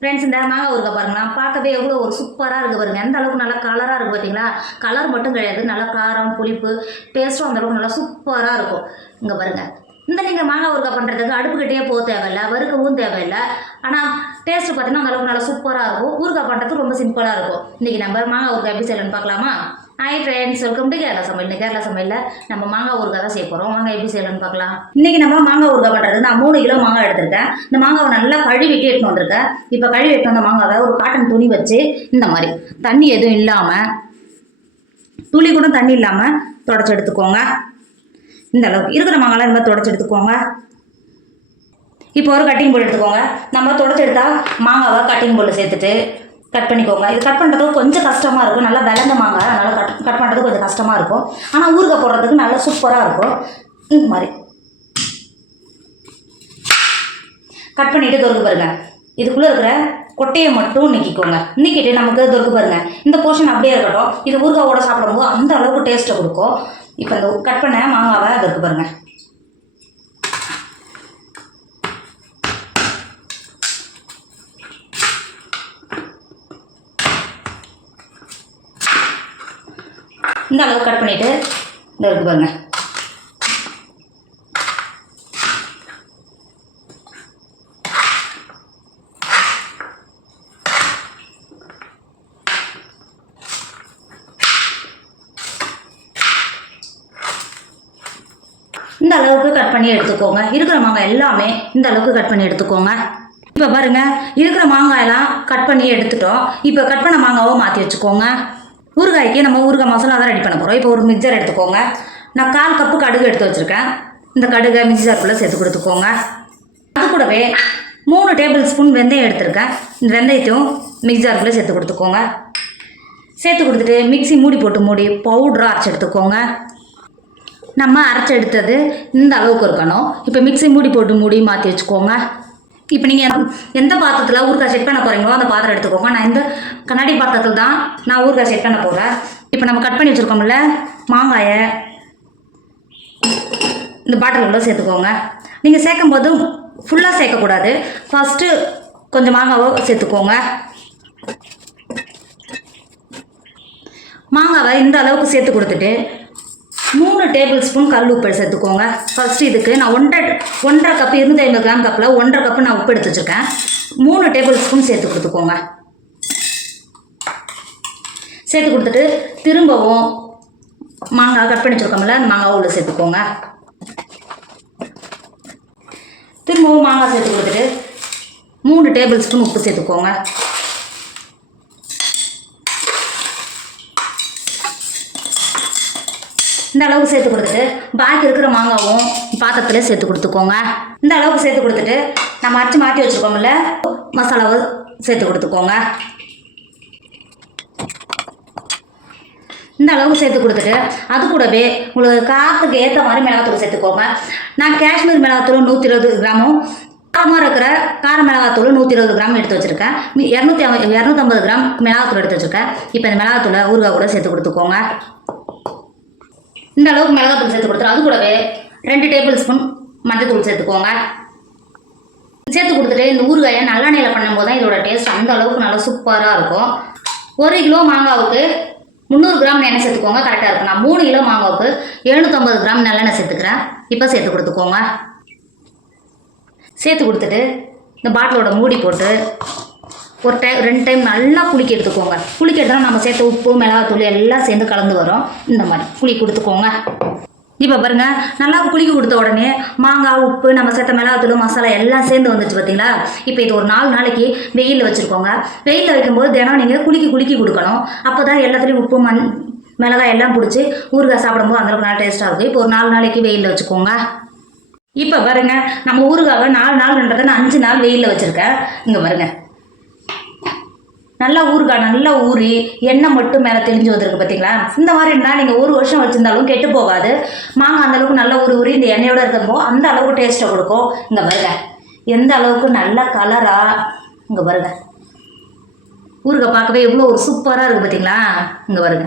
Friends, இந்த மாங்காய் ஊறுகாய் பாருங்களா, பார்க்கவே எவ்வளோ ஒரு சூப்பராக இருக்குது பாருங்கள். எந்த அளவுக்கு நல்லா கலராக இருக்குது பார்த்தீங்களா? கலர் மட்டும் கிடையாது, நல்லா காரம் புளிப்பு டேஸ்ட்டும் அந்தளவுக்கு நல்லா சூப்பராக இருக்கும். இங்கே பாருங்கள், இந்த நீங்கள் மாங்காய் ஊறுகாய் பண்ணுறதுக்கு அடுப்புக்கிட்டே போக தேவையில்லை, வறுக்கவும் தேவையில்லை. ஆனால் டேஸ்ட்டு பார்த்தீங்கன்னா அந்தளவுக்கு நல்லா சூப்பராக இருக்கும். ஊறுகாய் பண்ணுறதுக்கு ரொம்ப சிம்பிளாக இருக்கும். இன்றைக்கி நம்ம மாங்காய் ஊறுகாய் எப்படி செய்யணும்னு பார்க்கலாமா? Hi friends, welcome to Kerala சமையல். கேரளா சமையலில் நம்ம மாங்காய் ஊறுகாய் தான் செய்ய போகிறோம். மாங்காய் எப்படி செய்யணும்னு பார்க்கலாம். இன்றைக்கி நம்ம மாங்காய் ஊறுகாய் பண்ணுறது, நான் 3 கிலோ மாங்காய் எடுத்திருக்கேன். இந்த மாங்காவை நல்லா கழுவிட்டு எடுத்துன்னு வந்திருக்கேன். இப்போ கழுவிட்டு வந்த மாங்காவை ஒரு காட்டன் துணி வச்சு இந்த மாதிரி தண்ணி எதுவும் இல்லாமல், துளி கூட தண்ணி இல்லாமல் தொடச்சி எடுத்துக்கோங்க. இந்த அளவுக்கு இருக்கிற மாங்காய்லாம் இந்த மாதிரி தொடச்சி எடுத்துக்கோங்க. இப்போ ஒரு கட்டிங் போர்டு எடுத்துக்கோங்க. நம்ம தொடச்சி எடுத்தால் மாங்காவை கட்டிங் போர்டில் சேர்த்துட்டு கட் பண்ணிக்கோங்க. இது கட் பண்ணுறதுக்கு கொஞ்சம் கஷ்டமாக இருக்கும். நல்லா விளந்த மாங்காய், அதனால் கட் பண்ணுறதுக்கு கொஞ்சம் கஷ்டமாக இருக்கும். ஆனால் ஊறுகாய் போடுறதுக்கு நல்லா சூப்பராக இருக்கும். இந்த மாதிரி கட் பண்ணிவிட்டு தொருக்கு பாருங்கள். இதுக்குள்ளே இருக்கிற கொட்டையை மட்டும் நீக்கிக்கோங்க. நீக்கிட்டு நமக்கு தொருக்கு பாருங்கள். இந்த போர்ஷன் அப்படியே இருக்கட்டும். இது ஊறுகாயோட சாப்பிடும்போது அந்த அளவுக்கு டேஸ்ட்டை கொடுக்கும். இப்போ இந்த கட் பண்ண மாங்காவை தொருக்கு பாருங்கள். இந்த அளவுக்கு கட் பண்ணிவிட்டு இந்த இருக்கு பாருங்கள். இந்த அளவுக்கு கட் பண்ணி எடுத்துக்கோங்க. இருக்கிற மாங்காய் எல்லாமே இந்த அளவுக்கு கட் பண்ணி எடுத்துக்கோங்க. இப்போ பாருங்கள், இருக்கிற மாங்காயெல்லாம் கட் பண்ணி எடுத்துட்டோம். இப்போ கட் பண்ண மாங்காவை மாற்றி வச்சுக்கோங்க. ஊறுகாய்க்கு நம்ம ஊறுகாய் மசாலா தான் ரெடி பண்ண போகிறோம். இப்போ ஒரு மிக்சர் எடுத்துக்கோங்க. நான் 1/4 கப்பு கடுகு எடுத்து வச்சுருக்கேன். இந்த கடுகை மிக்சருக்குள்ளே சேர்த்து கொடுத்துக்கோங்க. அது கூடவே 3 டேபிள் ஸ்பூன் வெந்தயம் எடுத்துருக்கேன். இந்த வெந்தயத்தையும் மிக்சருக்குள்ளே சேர்த்து கொடுத்துக்கோங்க. சேர்த்து கொடுத்துட்டு மிக்ஸி மூடி போட்டு மூடி பவுடராக அரைச்சி எடுத்துக்கோங்க. நம்ம அரைச்சி எடுத்தது இந்த அளவுக்கு இருக்கணும். இப்போ மிக்ஸி மூடி போட்டு மூடி மாற்றி வச்சுக்கோங்க. இப்போ நீங்கள் எந்த பாத்திரத்தில் ஊறுகாய் செட் பண்ண போகிறீங்களோ அந்த பாத்திரம் எடுத்துக்கோங்க. நான் இந்த கண்ணாடி பாத்திரத்தில் தான் நான் ஊறுகாய் செட் பண்ண போகிறேன். இப்போ நம்ம கட் பண்ணி வச்சுருக்கோம்ல மாங்காயை இந்த பாட்டிலுக்குள்ளே சேர்த்துக்கோங்க. நீங்கள் சேர்க்கும் போது ஃபுல்லாக சேர்க்கக்கூடாது. ஃபஸ்ட்டு கொஞ்சம் மாங்காவை சேர்த்துக்கோங்க. மாங்காவை இந்த அளவுக்கு சேர்த்து கொடுத்துட்டு 3 டேபிள் ஸ்பூன் கல் உப்பு சேர்த்துக்கோங்க. ஃபஸ்ட்டு இதுக்கு நான் 1.5 கப்பு 250 கிராம் கப்பில் 1.5 கப்பு நான் உப்பு எடுத்து வச்சுருக்கேன். 3 டேபிள் ஸ்பூன் சேர்த்து கொடுத்துக்கோங்க. சேர்த்து கொடுத்துட்டு திரும்பவும் மாங்காய் கட் பண்ணி வச்சுருக்கோம்ல அந்த மாங்காவை உள்ள சேர்த்துக்கோங்க. திரும்பவும் மாங்காய் சேர்த்து கொடுத்துட்டு 3 டேபிள் ஸ்பூன் உப்பு சேர்த்துக்கோங்க. இந்த அளவுக்கு சேர்த்து கொடுத்துட்டு பாக்கி இருக்கிற மாங்காவும் பாத்திரத்தில் சேர்த்து கொடுத்துக்கோங்க. இந்த அளவுக்கு சேர்த்து கொடுத்துட்டு நம்ம அரைச்சி மாற்றி வச்சுருக்கோம்ல மசாலாவை சேர்த்து கொடுத்துக்கோங்க. இந்த அளவுக்கு சேர்த்து கொடுத்துட்டு அது கூடவே உங்களுக்கு காரத்துக்கு ஏற்ற மாதிரி மிளகாத்தூள் சேர்த்துக்கோங்க. நான் காஷ்மீர் மிளகாத்தூள் 120 கிராமும், காரமாக இருக்கிற கார மிளகாத்தூள் 120 கிராம் எடுத்து வச்சுருக்கேன். 250 கிராம் மிளகாத்தூள் எடுத்து வச்சுருக்கேன். இப்போ இந்த மிளகாத்தூளை ஊறுகாய் கூட சேர்த்து கொடுத்துக்கோங்க. இந்த அளவுக்கு மிளகாத்தூள் சேர்த்து கொடுத்துரு. அது கூடவே 2 டேபிள் ஸ்பூன் மஞ்சத்தூள் சேர்த்துக்கோங்க. சேர்த்து கொடுத்துட்டு இந்த ஊறுகாயை நல்லெண்ணெயில் பண்ணும்போது தான் இதோட டேஸ்ட் அந்த அளவுக்கு நல்லா சூப்பராக இருக்கும். 1 கிலோ மாங்காவுக்கு 300 கிராம் எண்ணெய் சேர்த்துக்கோங்க, கரெக்டாக இருக்கும். நான் 3 கிலோ மாங்காவுக்கு 750 கிராம் நல்லெண்ணெய் சேர்த்துக்கிறேன். இப்போ சேர்த்து கொடுத்துக்கோங்க. சேர்த்து கொடுத்துட்டு இந்த பாட்டிலோட மூடி போட்டு ஒரு 2 டைம் நல்லா குலுக்கி எடுத்துக்கோங்க. குலுக்கி எடுத்தாலும் நம்ம சேர்த்து உப்பு மிளகாத்தூள் எல்லாம் சேர்ந்து கலந்து வரும். இந்த மாதிரி குலுக்கி கொடுத்துக்கோங்க. இப்போ பாருங்கள், நல்லா குலுக்கி கொடுத்த உடனே மாங்காய் உப்பு நம்ம சேர்த்த மிளகாத்தூள் மசாலா எல்லாம் சேர்ந்து வந்துச்சு பார்த்தீங்களா? இப்போ இது ஒரு 4 நாளைக்கு வெயிலில் வச்சுருக்கோங்க. வெயிலில் வைக்கும்போது தினம் நீங்கள் குலுக்கி கொடுக்கணும். அப்போ தான் எல்லாத்துலேயும் உப்பு மிளகாய் எல்லாம் பிடிச்சி ஊறுகாய் சாப்பிடும்போது அந்தளவுக்கு நல்லா டேஸ்ட்டாக இருக்கும். இப்போ ஒரு 4 நாளைக்கு வெயிலில் வச்சுக்கோங்க. இப்போ பாருங்கள், நம்ம ஊறுகாவை 4 நாள்ன்றதை நான் 5 நாள் வெயிலில் வச்சுருக்கேன். இங்கே பாருங்கள், நல்லா ஊறுகாய் நல்லா ஊறி எண்ணெய் மட்டும் மேலே தெளிஞ்சு வந்திருக்கு பார்த்தீங்களா? இந்த மாதிரி இருந்தால் நீங்கள் 1 வருஷம் வச்சுருந்தாலும் கெட்டு போகாது. மாங்காய் அந்தளவுக்கு நல்லா ஊறி இந்த எண்ணெயோடு இருக்கும்போது அந்த அளவுக்கு டேஸ்ட்டை கொடுக்கும். இங்கே பாருங்க எந்த அளவுக்கு நல்ல கலராக. இங்கே பாருங்க ஊறுகாய் பார்க்கவே எவ்வளோ ஒரு சூப்பராக இருக்குது பார்த்தீங்களா? இங்கே பாருங்க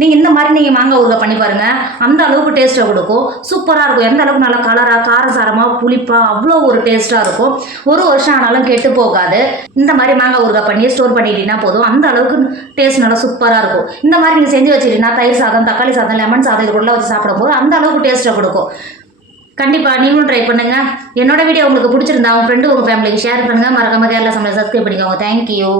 நீங்கள் இந்த மாதிரி நீங்கள் மாங்காய் ஊறுகாய் பண்ணி பாருங்கள். அந்த அளவுக்கு டேஸ்ட்டை கொடுக்கும். சூப்பராக இருக்கும். எந்த அளவுக்கு நல்லா கலராக காரசாரமாக புளிப்பாக அவ்வளோ ஒரு டேஸ்ட்டாக இருக்கும். ஒரு வருஷம் ஆனாலும் கெட்டு போகாது. இந்த மாதிரி மாங்காய் ஊறுகாய் பண்ணி ஸ்டோர் பண்ணிட்டீங்கன்னா போதும். அந்த அளவுக்கு டேஸ்ட் நல்லா சூப்பராக இருக்கும். இந்த மாதிரி நீங்கள் செஞ்சு வச்சுட்டீங்கன்னா தயிர் சாதம், தக்காளி சாதம், லெமன் சாதம் இது கூட வச்சு சாப்பிடும்போது அந்த அளவுக்கு டேஸ்ட்டை கொடுக்கும். கண்டிப்பாக நீங்களும் ட்ரை பண்ணுங்கள். என்னோட வீடியோ உங்களுக்கு பிடிச்சிருந்தா உங்கள் ஃப்ரெண்டு உங்கள் ஃபேமிலிக்கு ஷேர் பண்ணுங்கள். மறக்காம கேரளா சமையல் சப்ஸ்கிரைப் பண்ணிக்கோங்க. தேங்க்யூ.